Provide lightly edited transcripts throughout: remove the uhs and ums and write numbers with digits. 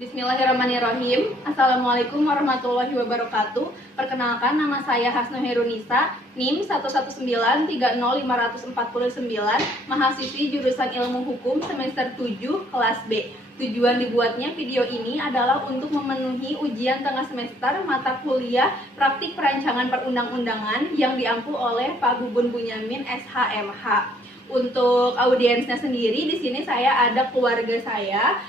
Bismillahirrahmanirrahim. Assalamualaikum warahmatullahi wabarakatuh. Perkenalkan, nama saya Hasna Herunisa, NIM 119300549, mahasiswi jurusan Ilmu Hukum semester 7 kelas B. Tujuan dibuatnya video ini adalah untuk memenuhi ujian tengah semester mata kuliah praktik perancangan perundang-undangan yang diampu oleh Pak Bubun Bunyamin SHMH. Untuk audiensnya sendiri, di sini saya ada keluarga saya,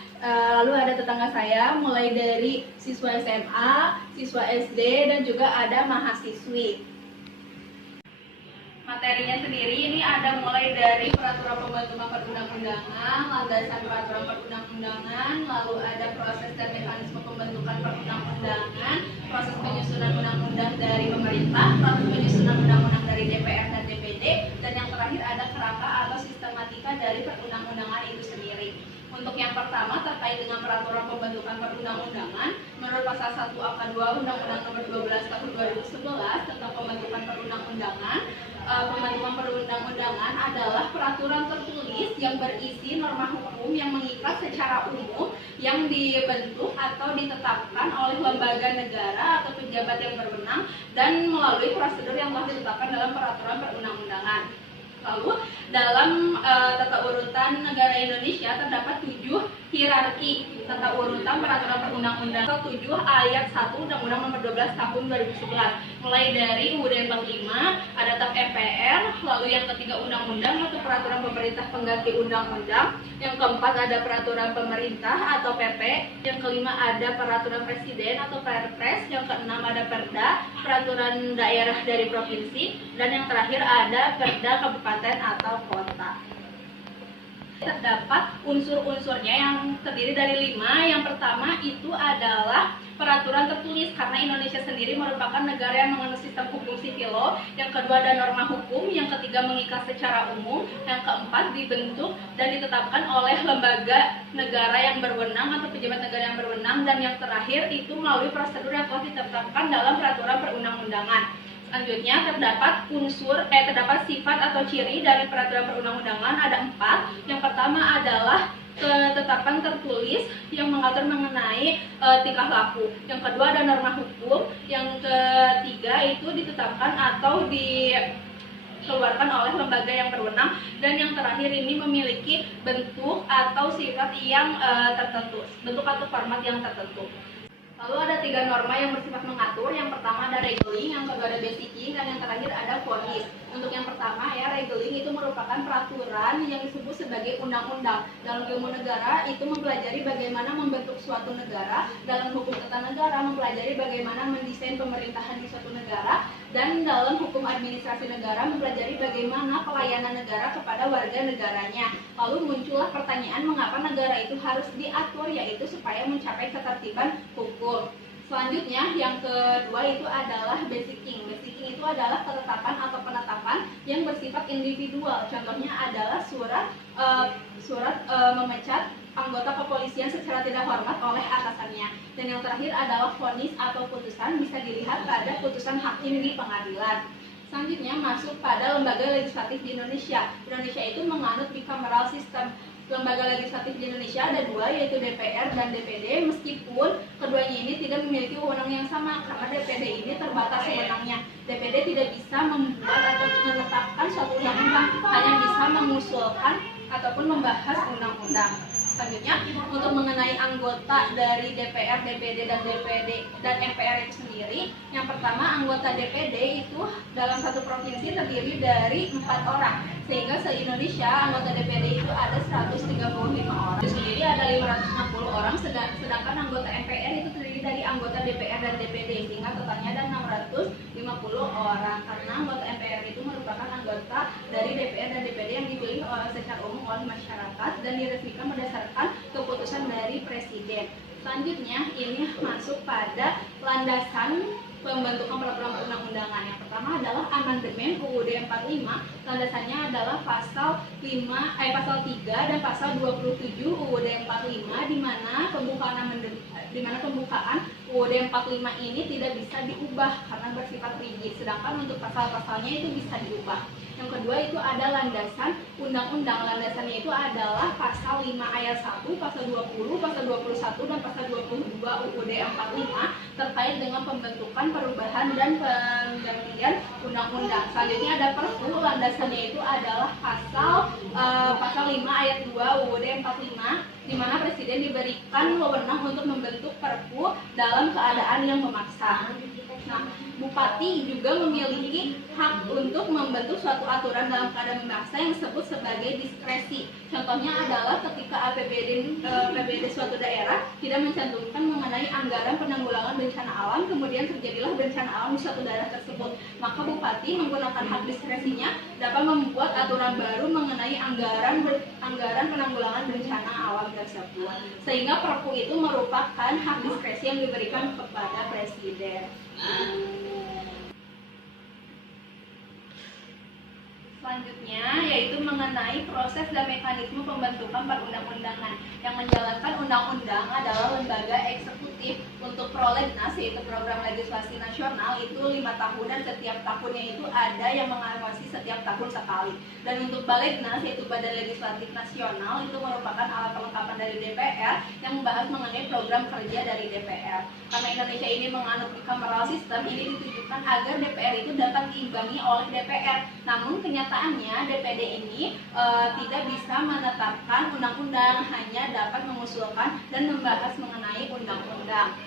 lalu ada tetangga saya, mulai dari siswa SMA, siswa SD, dan juga ada mahasiswi. Materinya sendiri ini ada mulai dari peraturan pembentukan perundang-undangan, landasan peraturan perundang-undangan, lalu ada proses dan mekanisme pembentukan perundang-undangan, proses penyusunan undang-undang dari pemerintah, proses penyusunan undang-undang dari DPR dan DPD, dan yang terakhir ada kerangka atau sistematika dari perundang-undangan itu sendiri. Untuk yang pertama terkait dengan peraturan pembentukan perundang-undangan, menurut pasal 1 Angka 2 Undang-Undang Nomor 12 Tahun 2011 tentang pembentukan perundang-undangan, pembentukan perundang-undangan adalah peraturan tertulis yang berisi norma hukum yang mengikat secara umum yang dibentuk atau ditetapkan oleh lembaga negara atau pejabat yang berwenang dan melalui prosedur yang telah ditetapkan dalam peraturan perundang-undangan. Lalu dalam tata urutan negara Indonesia terdapat 7 hierarki tata urutan peraturan perundang-undangan 7 ayat 1 Undang-Undang Nomor 12 Tahun 2011. Mulai dari UUD 45, ada TAP MPR, lalu yang ketiga undang-undang atau peraturan pemerintah pengganti undang-undang, yang keempat ada peraturan pemerintah atau PP, yang kelima ada peraturan presiden atau Perpres, yang keenam ada Perda, peraturan daerah dari provinsi, dan yang terakhir ada Perda kabupaten atau kota. Terdapat unsur-unsurnya yang terdiri dari 5. Yang pertama itu adalah peraturan tertulis, karena Indonesia sendiri merupakan negara yang menganut sistem hukum sipil law. Yang kedua ada norma hukum, yang ketiga mengikat secara umum, yang keempat dibentuk dan ditetapkan oleh lembaga negara yang berwenang atau pejabat negara yang berwenang, dan yang terakhir itu melalui prosedur yang telah ditetapkan dalam peraturan perundang-undangan. Selanjutnya terdapat sifat atau ciri dari peraturan perundang-undangan ada 4. Yang pertama adalah ketetapan tertulis yang mengatur mengenai tingkah laku. Yang kedua ada norma hukum. Yang ketiga itu ditetapkan atau dikeluarkan oleh lembaga yang berwenang, dan yang terakhir ini memiliki bentuk atau sifat yang tertentu, bentuk atau format yang tertentu. Lalu ada 3 norma yang bersifat mengatur. Yang pertama ada regeling, yang kedua ada basicing, dan yang terakhir ada vonis. Untuk yang pertama ya, regeling itu merupakan peraturan yang disebut sebagai undang-undang. Dalam ilmu negara itu mempelajari bagaimana membentuk suatu negara. Dalam hukum tata negara mempelajari bagaimana mendesain pemerintahan di suatu negara. Dan dalam hukum administrasi negara mempelajari bagaimana pelayanan negara kepada warga negaranya. Lalu muncullah pertanyaan mengapa negara itu harus diatur, yaitu supaya mencapai ketertiban hukum. Selanjutnya yang kedua itu adalah basicing. Basicing itu adalah ketetapan atau penetapan yang bersifat individual. Contohnya adalah surat memecat anggota kepolisian secara tidak hormat oleh atasannya. Dan yang terakhir adalah vonis atau putusan, bisa dilihat pada putusan hakim di pengadilan. Selanjutnya masuk pada lembaga legislatif di Indonesia. Indonesia itu menganut bicameral system. Lembaga legislatif di Indonesia ada 2, yaitu DPR dan DPD, meskipun keduanya ini tidak memiliki wewenang yang sama, karena DPD ini terbatas wewenangnya. DPD tidak bisa membuat atau menetapkan suatu undang-undang, hanya bisa mengusulkan ataupun membahas undang-undang. Selanjutnya, untuk mengenai anggota dari DPR, DPD, dan MPR itu sendiri, yang pertama anggota DPD itu dalam satu provinsi terdiri dari 4 orang, sehingga se-Indonesia anggota DPD itu ada 135 orang. Itu sendiri ada 560 orang, sedangkan anggota MPR itu terdiri dari anggota DPR dan DPD, sehingga totalnya ada 650 orang. Karena anggota MPR itu merupakan anggota dari DPR dan DPD yang dipilih secara umum oleh masyarakat dan diresmikan berdasarkan keputusan dari presiden. Selanjutnya ini masuk pada landasan pembentukan peraturan perundang-undangan. Yang pertama adalah amandemen UUD 45. Landasannya adalah pasal 3 dan pasal 27 UUD 45, di mana pembukaan UUD 45 ini tidak bisa diubah karena bersifat rigid. Sedangkan untuk pasal-pasalnya itu bisa diubah. Yang kedua itu ada landasan undang-undang. Landasannya itu adalah pasal 5 ayat 1, pasal 20, pasal 21 dan pasal 22 UUD 45 terkait dengan pembentukan, perubahan dan penggantian undang-undang. Selanjutnya ada Perpu. Landasannya itu adalah pasal 5 ayat 2 UUD 45 di mana presiden diberikan wewenang untuk membentuk Perpu dalam keadaan yang memaksa. Nah, bupati juga memiliki hak untuk membentuk suatu aturan dalam keadaan memaksa yang disebut sebagai diskresi. Contohnya adalah ketika APBD suatu daerah tidak mencantumkan mengenai anggaran penanggulangan bencana alam, kemudian terjadilah bencana alam di suatu daerah tersebut, maka bupati menggunakan hak diskresinya dapat membuat aturan baru mengenai anggaran penanggulangan bencana alam tersebut. Sehingga Perpu itu merupakan hak diskresi yang diberikan kepada presiden. Selanjutnya yaitu mengenai proses dan mekanisme pembentukan perundang-undangan. Yang menjalankan undang-undang adalah lembaga eksekutif. Untuk prolegnas yaitu program legislasi nasional itu 5 tahun dan setiap tahunnya itu ada yang mengawasi setiap tahun sekali. Dan untuk balegnas yaitu Badan Legislatif Nasional itu merupakan alat kelengkapan dari DPR yang membahas mengenai program kerja dari DPR. Karena Indonesia ini menganut bicameral system, ini ditujukan agar DPR itu dapat diimbangi oleh DPR. Namun kenyataannya DPD ini tidak bisa menetapkan undang-undang, hanya dapat mengusulkan dan membahas mengenai undang-undang.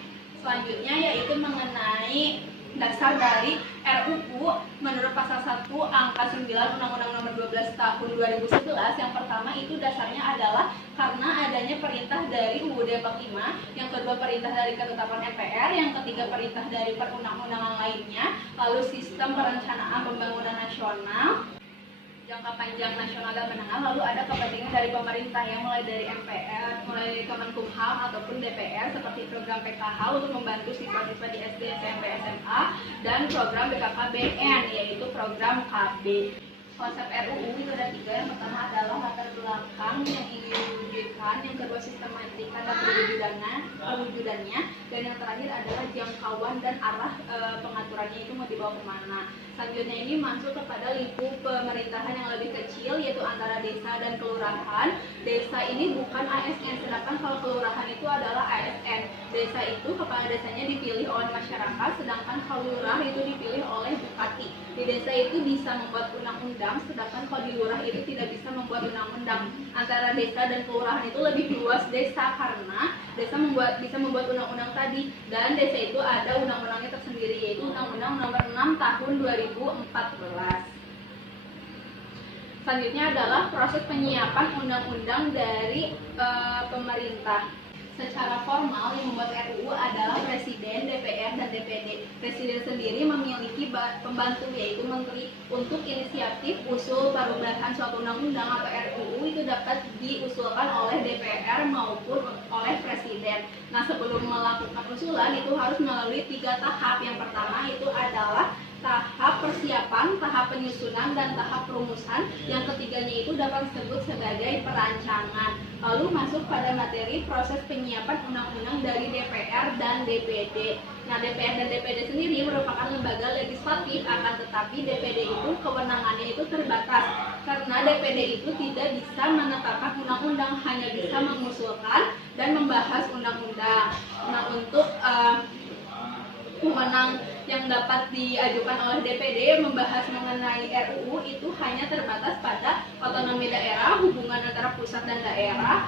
Selanjutnya yaitu mengenai dasar dari RUU menurut pasal 1 angka 9 Undang-Undang Nomor 12 Tahun 2011. Yang pertama itu dasarnya adalah karena adanya perintah dari UUD 45, yang kedua perintah dari ketetapan MPR, yang ketiga perintah dari perundang-undangan lainnya, lalu sistem perencanaan pembangunan nasional jangka panjang nasional dan menengah, lalu ada kepentingan dari pemerintah yang mulai dari MPR, mulai dari Kemenkumham ataupun DPR seperti program PKH untuk membantu siswa-siswa di SD, SMP, SMA dan program BKKBN yaitu program KB. Konsep RUU itu ada 3. Yang pertama adalah latar belakang yang ingin diwujudkan, yang kedua sistematika dan perwujudannya, dan yang terakhir adalah jangkauan dan arah pengaturannya itu mau dibawa kemana. Selanjutnya ini masuk kepada lingkup pemerintahan yang lebih kecil yaitu antara desa dan kelurahan. Desa ini bukan ASN, sedangkan kalau kelurahan itu adalah ASN. Desa itu kepala desanya dipilih oleh masyarakat, sedangkan kalau lurah itu dipilih oleh bupati. Di desa itu bisa membuat undang-undang, sedangkan kalau di lurah itu tidak bisa membuat undang-undang. Antara desa dan kelurahan itu lebih luas desa karena desa bisa membuat undang-undang tadi, dan desa itu ada undang-undangnya tersendiri yaitu Undang-Undang Nomor 6 Tahun 2014. Selanjutnya adalah proses penyiapan undang-undang dari pemerintah. Secara formal yang membuat RUU adalah Presiden, DPR, dan DPD. Presiden sendiri memiliki pembantu yaitu Menteri. Untuk inisiatif usul perubahan suatu undang-undang atau RUU itu dapat diusulkan oleh DPR maupun oleh Presiden. Nah, sebelum melakukan usulan itu harus melalui 3 tahap. Yang pertama itu adalah tahap persiapan, tahap penyusunan, dan tahap perumusan. Yang ketiganya itu dapat disebut sebagai perancangan. Lalu masuk pada materi proses penyiapan undang-undang dari DPR dan DPD. Nah, DPR dan DPD sendiri merupakan lembaga legislatif, akan tetapi DPD itu kewenangannya itu terbatas karena DPD itu tidak bisa menetapkan undang-undang, hanya bisa mengusulkan dan membahas undang-undang. Nah, untuk wewenang yang dapat diajukan oleh DPD membahas mengenai RUU itu hanya terbatas pada otonomi daerah, hubungan antara pusat dan daerah,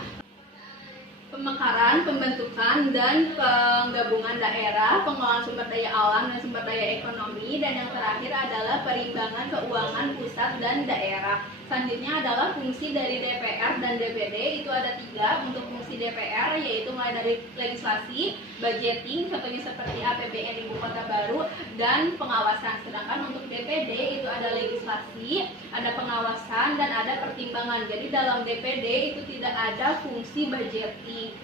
pemekaran, pembentukan, dan penggabungan daerah, pengelolaan sumber daya alam dan sumber daya ekonomi, dan yang terakhir adalah perimbangan keuangan pusat dan daerah. Selanjutnya adalah fungsi dari DPR dan DPD, itu ada 3. Untuk fungsi DPR yaitu mulai dari legislasi, budgeting, contohnya seperti APBN Ibu Kota Baru, dan pengawasan. Sedangkan untuk DPD itu ada legislasi, ada pengawasan, dan ada pertimbangan. Jadi dalam DPD itu tidak ada fungsi budgeting.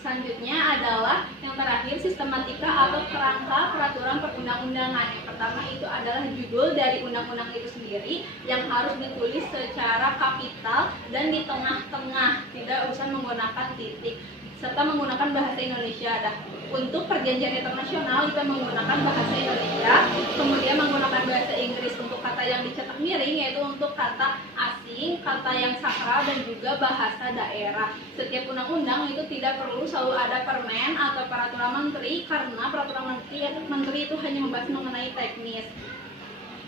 Selanjutnya adalah yang terakhir sistematika atau kerangka peraturan perundang-undangan. Yang pertama itu adalah judul dari undang-undang itu sendiri yang harus ditulis secara kapital dan di tengah-tengah, tidak usah menggunakan titik, serta menggunakan bahasa Indonesia. Untuk perjanjian internasional kita menggunakan bahasa Indonesia, kemudian menggunakan bahasa Inggris untuk kata yang dicetak miring, yaitu untuk kata asing, kata yang sakral, dan juga bahasa daerah. Setiap undang-undang itu tidak perlu selalu ada permen atau peraturan menteri, karena peraturan menteri itu hanya membahas mengenai teknis.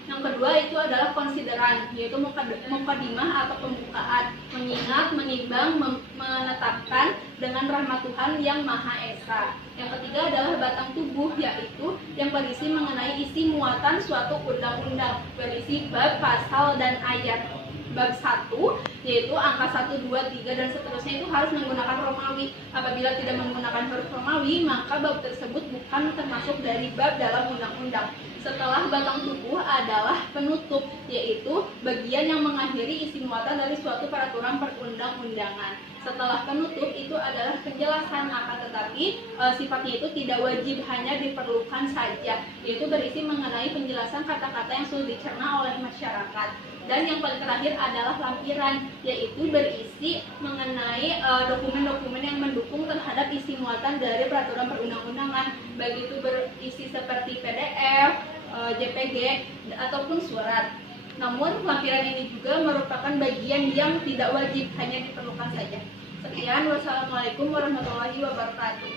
Yang kedua itu adalah konsideran, yaitu mukadimah atau pembukaan, mengingat, menimbang, menetapkan dengan rahmat Tuhan yang Maha Esa. Yang ketiga adalah batang tubuh, yaitu yang berisi mengenai isi muatan suatu undang-undang, berisi bab, pasal, dan ayat. Bab 1 yaitu angka 1, 2, 3 dan seterusnya itu harus menggunakan Romawi. Apabila tidak menggunakan huruf Romawi, maka bab tersebut bukan termasuk dari bab dalam undang-undang. Setelah batang tubuh adalah penutup, yaitu bagian yang mengakhiri isi muatan dari suatu peraturan perundang-undangan. Setelah penutup itu adalah penjelasan, akan tetapi sifatnya itu tidak wajib, hanya diperlukan saja, yaitu berisi mengenai penjelasan kata-kata yang sulit dicerna oleh masyarakat. Dan yang paling terakhir adalah lampiran, yaitu berisi mengenai dokumen-dokumen yang mendukung terhadap isi muatan dari peraturan perundang-undangan, baik itu berisi seperti PDF, JPG, ataupun surat. Namun lampiran ini juga merupakan bagian yang tidak wajib, hanya diperlukan saja. Sekian, wassalamualaikum warahmatullahi wabarakatuh.